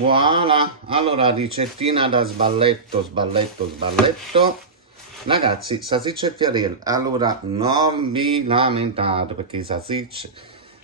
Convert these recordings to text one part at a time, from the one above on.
Voilà, allora ricettina da sballetto. Ragazzi, salsicce e fiarelle. Allora non vi lamentate perché i salsicce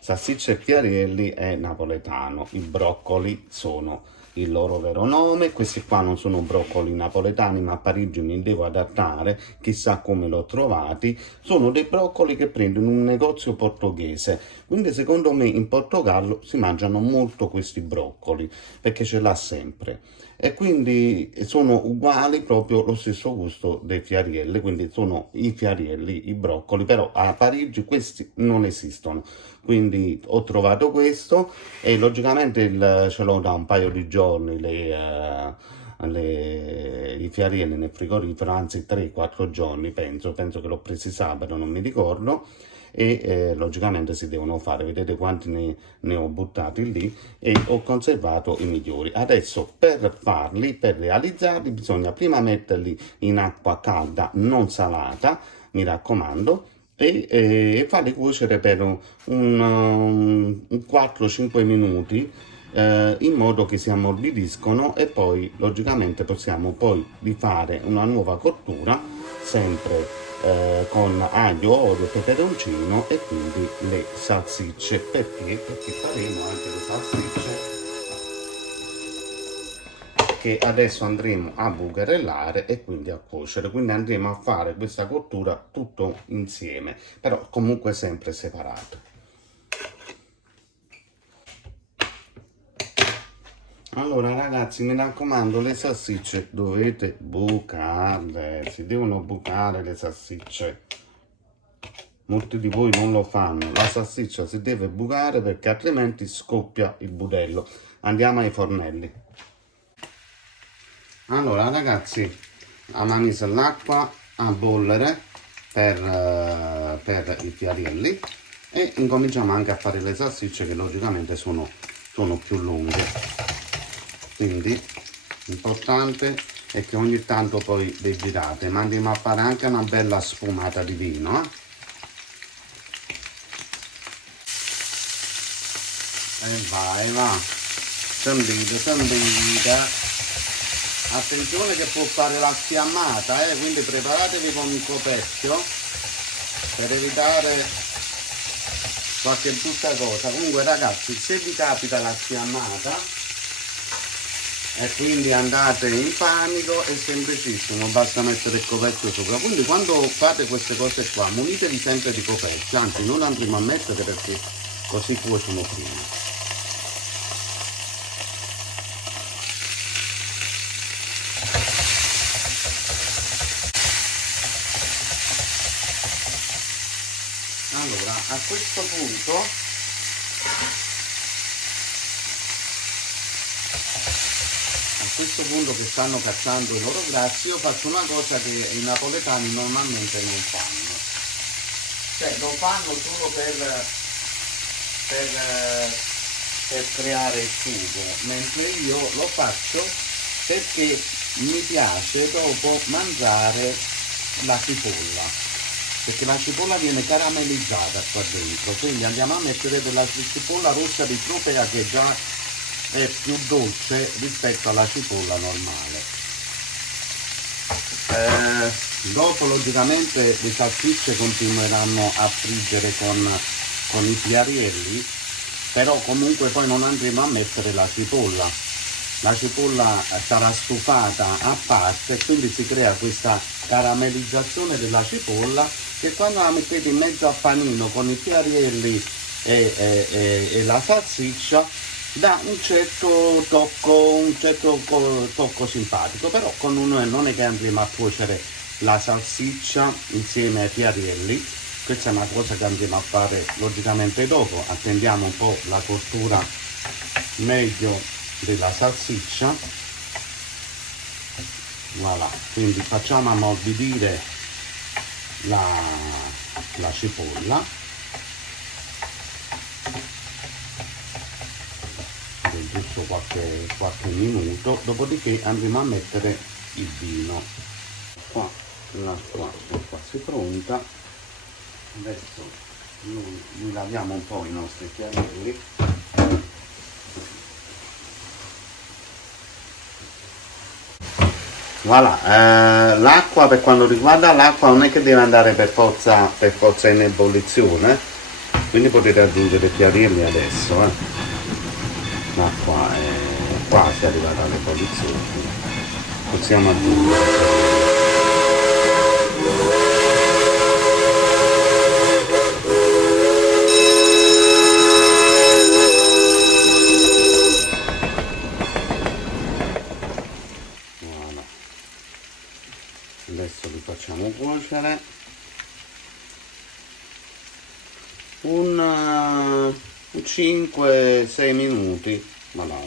e fiarelli è napoletano. I broccoli sono il loro vero nome. Questi qua non sono broccoli napoletani, ma a Parigi mi devo adattare, chissà come l'ho trovati. Sono dei broccoli che prendo in un negozio portoghese, quindi secondo me in Portogallo si mangiano molto questi broccoli perché ce l'ha sempre, e quindi sono uguali, proprio lo stesso gusto dei fiarielli, quindi sono i fiarielli, i broccoli, però a Parigi questi non esistono. Quindi ho trovato questo e logicamente ce l'ho da un paio di giorni i fiarielli nel frigorifero, anzi 3-4 giorni penso che l'ho presi sabato, non mi ricordo, e logicamente si devono fare, vedete quanti ne ho buttati lì, e ho conservato i migliori. Adesso per realizzarli bisogna prima metterli in acqua calda non salata, mi raccomando, e farli cuocere per un 4-5 minuti, in modo che si ammorbidiscono, e poi logicamente possiamo poi rifare una nuova cottura sempre con aglio, olio, peperoncino e quindi le salsicce. Perché faremo anche le salsicce che adesso andremo a bucherellare e quindi a cuocere, quindi andremo a fare questa cottura tutto insieme, però comunque sempre separato. Allora ragazzi, mi raccomando, le salsicce dovete bucarle, si devono bucare le salsicce. Molti di voi non lo fanno, la salsiccia si deve bucare perché altrimenti scoppia il budello. Andiamo ai fornelli. Allora ragazzi, abbiamo messo l'acqua a bollere per i fiarielli e incominciamo anche a fare le salsicce, che logicamente sono più lunghe. Quindi l'importante è che ogni tanto poi le girate, ma andiamo a fare anche una bella sfumata di vino, e va, sembita. Attenzione che può fare la sfiammata, quindi preparatevi con un coperchio per evitare qualche brutta cosa. Comunque ragazzi, se vi capita la sfiammata e quindi andate in panico, è semplicissimo, basta mettere il coperchio sopra. Quindi quando fate queste cose qua, munitevi sempre di coperchio, anzi non andremo a mettere perché così cuociono prima. Allora, a questo punto che stanno cacciando i loro grassi, io faccio una cosa che i napoletani normalmente non fanno. Cioè, lo fanno solo per creare il sugo, mentre io lo faccio perché mi piace dopo mangiare la cipolla, perché la cipolla viene caramellizzata qua dentro, quindi andiamo a mettere della cipolla rossa di Tropea, che già è più dolce rispetto alla cipolla normale. Dopo logicamente le salsicce continueranno a friggere con i fiarielli, però comunque poi non andremo a mettere la cipolla. La cipolla sarà stufata a parte, quindi si crea questa caramellizzazione della cipolla, che quando la mettete in mezzo al panino con i fiarielli e la salsiccia dà un certo tocco simpatico. Però con non è che andremo a cuocere la salsiccia insieme ai fiarielli, questa è una cosa che andremo a fare logicamente dopo. Attendiamo un po' la cottura meglio della salsiccia. Voilà, quindi facciamo ammorbidire la cipolla per giusto qualche minuto, dopodiché andremo a mettere il vino. Qua l'acqua è quasi pronta, adesso noi laviamo un po' i nostri fiarelli Voilà, l'acqua, per quanto riguarda l'acqua, non è che deve andare per forza in ebollizione, quindi potete aggiungere chiarirli adesso. L'acqua è quasi arrivata all'ebollizione, quindi possiamo aggiungere. Voilà. Adesso li facciamo cuocere un 5-6 minuti. Ma no,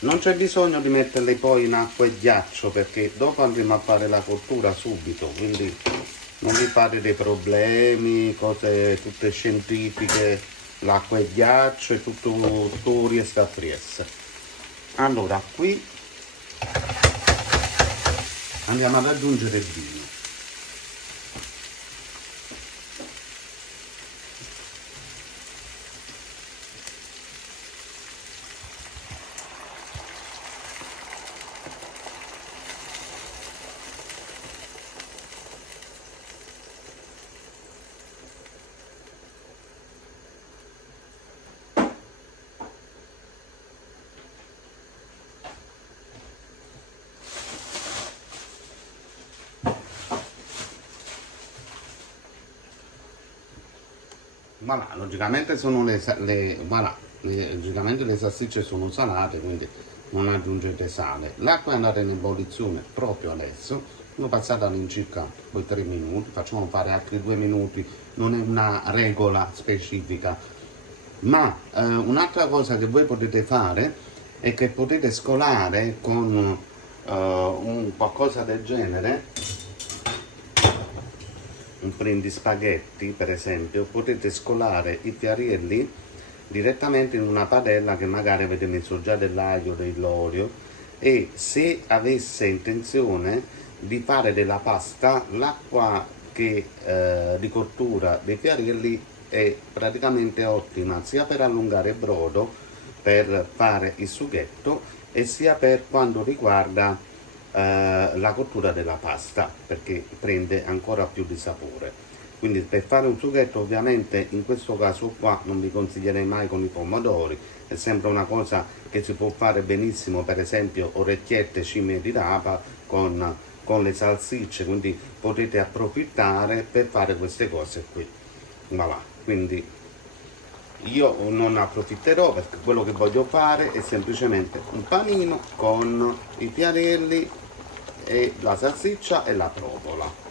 non c'è bisogno di metterli poi in acqua e ghiaccio perché dopo andremo a fare la cottura subito, quindi non vi fate dei problemi, cose tutte scientifiche, l'acqua e ghiaccio e tutto riesca a friesse. Allora, qui andiamo ad aggiungere il vino. Voilà, logicamente sono voilà, logicamente le salsicce sono salate, quindi non aggiungete sale. L'acqua è andata in ebollizione proprio adesso, sono passata all'incirca quei 3 minuti, facciamo fare altri 2 minuti, non è una regola specifica. Ma un'altra cosa che voi potete fare è che potete scolare con un qualcosa del genere, un spaghetti per esempio, potete scolare i fiarielli direttamente in una padella che magari avete messo già dell'aglio, dell'olio, e se avesse intenzione di fare della pasta, l'acqua di cottura dei fiarielli è praticamente ottima sia per allungare il brodo, per fare il sughetto, e sia per quanto riguarda la cottura della pasta, perché prende ancora più di sapore. Quindi per fare un sughetto, ovviamente in questo caso qua non vi consiglierei mai con i pomodori, è sempre una cosa che si può fare benissimo, per esempio orecchiette, cime di rapa con le salsicce, quindi potete approfittare per fare queste cose qui. Voilà, quindi io non approfitterò perché quello che voglio fare è semplicemente un panino con i fiarelli e la salsiccia e la provola.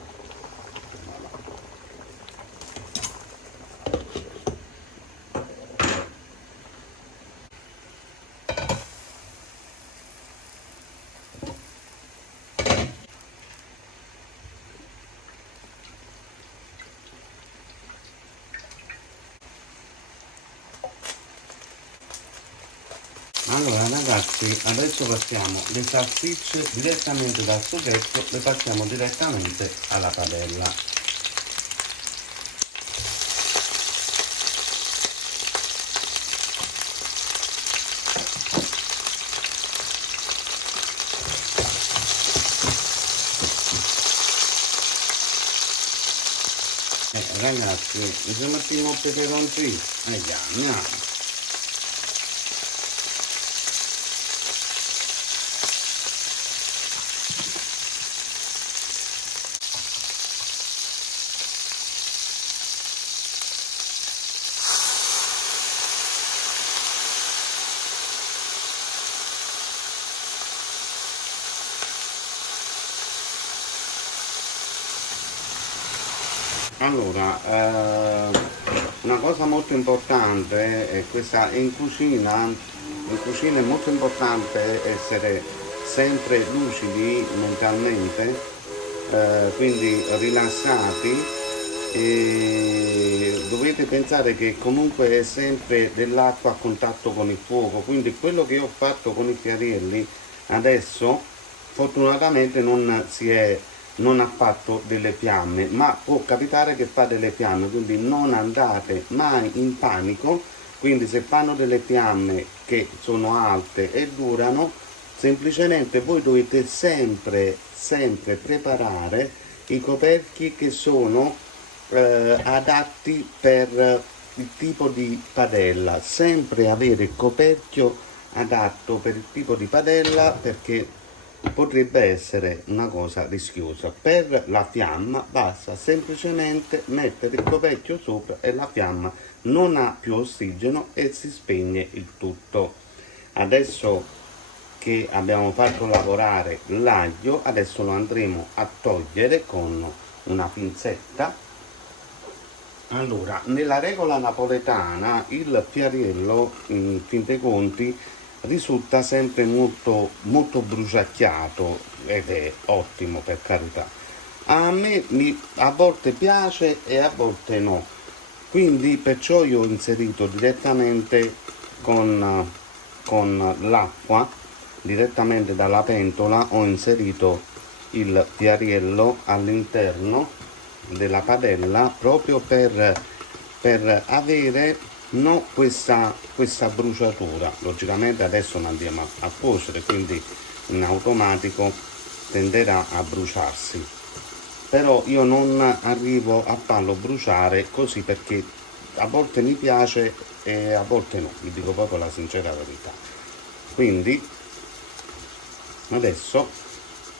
Allora ragazzi, adesso passiamo le salsicce direttamente dal sughetto, le passiamo direttamente alla padella. Ragazzi, se mettiamo il peperoncino, andiamo. Allora, una cosa molto importante è questa in cucina è molto importante essere sempre lucidi mentalmente, quindi rilassati, e dovete pensare che comunque è sempre dell'acqua a contatto con il fuoco, quindi quello che ho fatto con i fiarielli adesso fortunatamente non ha fatto delle fiamme, ma può capitare che fa delle fiamme, quindi non andate mai in panico. Quindi se fanno delle fiamme che sono alte e durano, semplicemente voi dovete sempre preparare i coperchi che sono adatti per il tipo di padella, sempre avere il coperchio adatto per il tipo di padella, perché potrebbe essere una cosa rischiosa. Per la fiamma basta semplicemente mettere il coperchio sopra e la fiamma non ha più ossigeno e si spegne il tutto. Adesso che abbiamo fatto lavorare l'aglio, adesso lo andremo a togliere con una pinzetta. Allora, nella regola napoletana il fiariello, in fin dei conti, risulta sempre molto bruciacchiato, ed è ottimo, per carità. A volte piace e a volte no, quindi perciò io ho inserito direttamente con l'acqua, direttamente dalla pentola, ho inserito il fiariello all'interno della padella, proprio per avere questa bruciatura. Logicamente adesso lo andiamo a cuocere, quindi in automatico tenderà a bruciarsi, però io non arrivo a farlo bruciare così, perché a volte mi piace e a volte no, vi dico proprio la sincera verità. Quindi adesso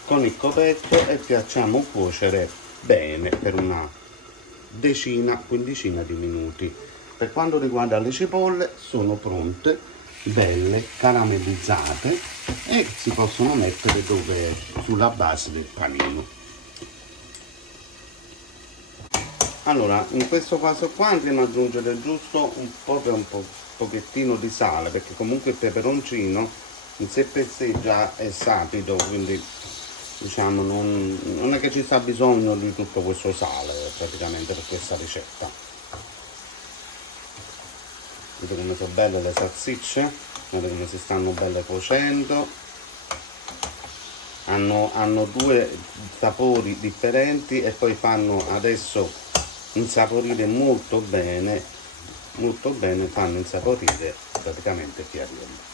con il coperchio e facciamo cuocere bene per una quindicina di minuti. Per quanto riguarda le cipolle, sono pronte, belle caramellizzate, e si possono mettere sulla base del panino. Allora, in questo caso qua andremo ad aggiungere giusto un pochettino di sale, perché comunque il peperoncino in sé per sé già è sapido, quindi diciamo non è che ci sta bisogno di tutto questo sale praticamente per questa ricetta. Vedete come sono belle le salsicce, vedete come si stanno belle cuocendo, hanno due sapori differenti e poi fanno adesso insaporire molto bene, fanno insaporire praticamente il fiariello.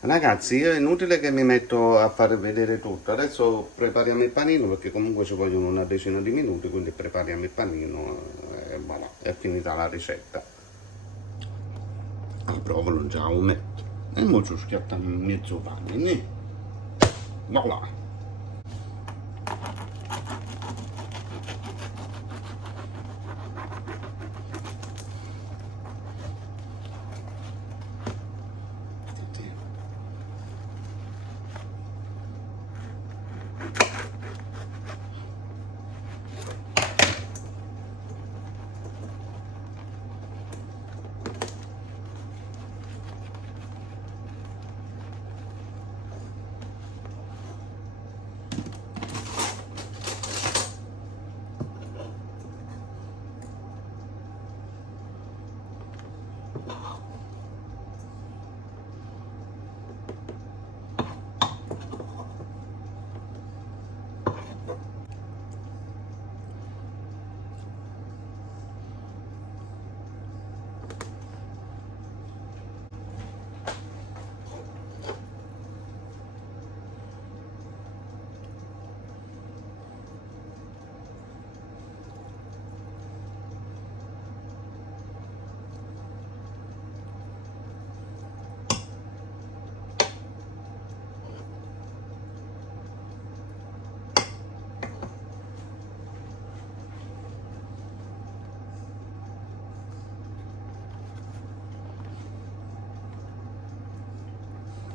Ragazzi, è inutile che mi metto a far vedere tutto. Adesso prepariamo il panino, perché comunque ci vogliono una decina di minuti, quindi prepariamo il panino e voilà, è finita la ricetta. Il provolone già lo metto e mo ci schiattiamo mezzo pane, né? Voilà.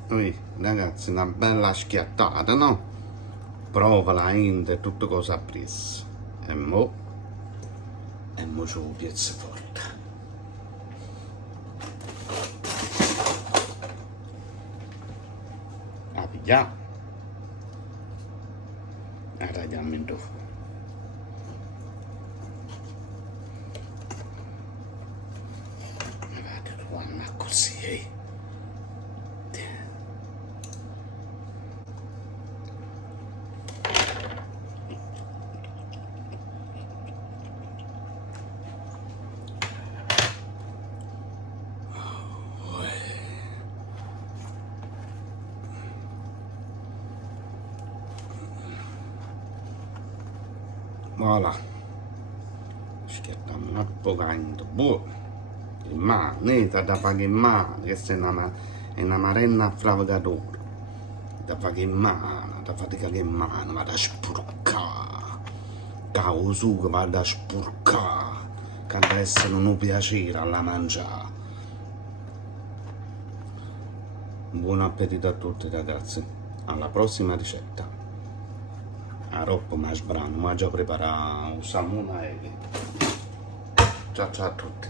Poi, ragazzi, una bella schiattata, no? Provola, inde, tutto cosa ha preso. E mo c'ho un piezzo forte. A pigliare. A tagliarmi in due. Guardate, guarda così, Voilà. Schiattiamo un po' canto, buono. In mano, neta da fare in mano, questa è una marenna fravagadora. Da fare in mano, da faticare in mano, ma da spurcare. Cavo sugo, va da spurcare. Che deve essere un piacere alla mangiare. Buon appetito a tutti ragazzi, alla prossima ricetta. A roppo ma sbrano, ma già preparato un salmone. Ciao ciao a tutti.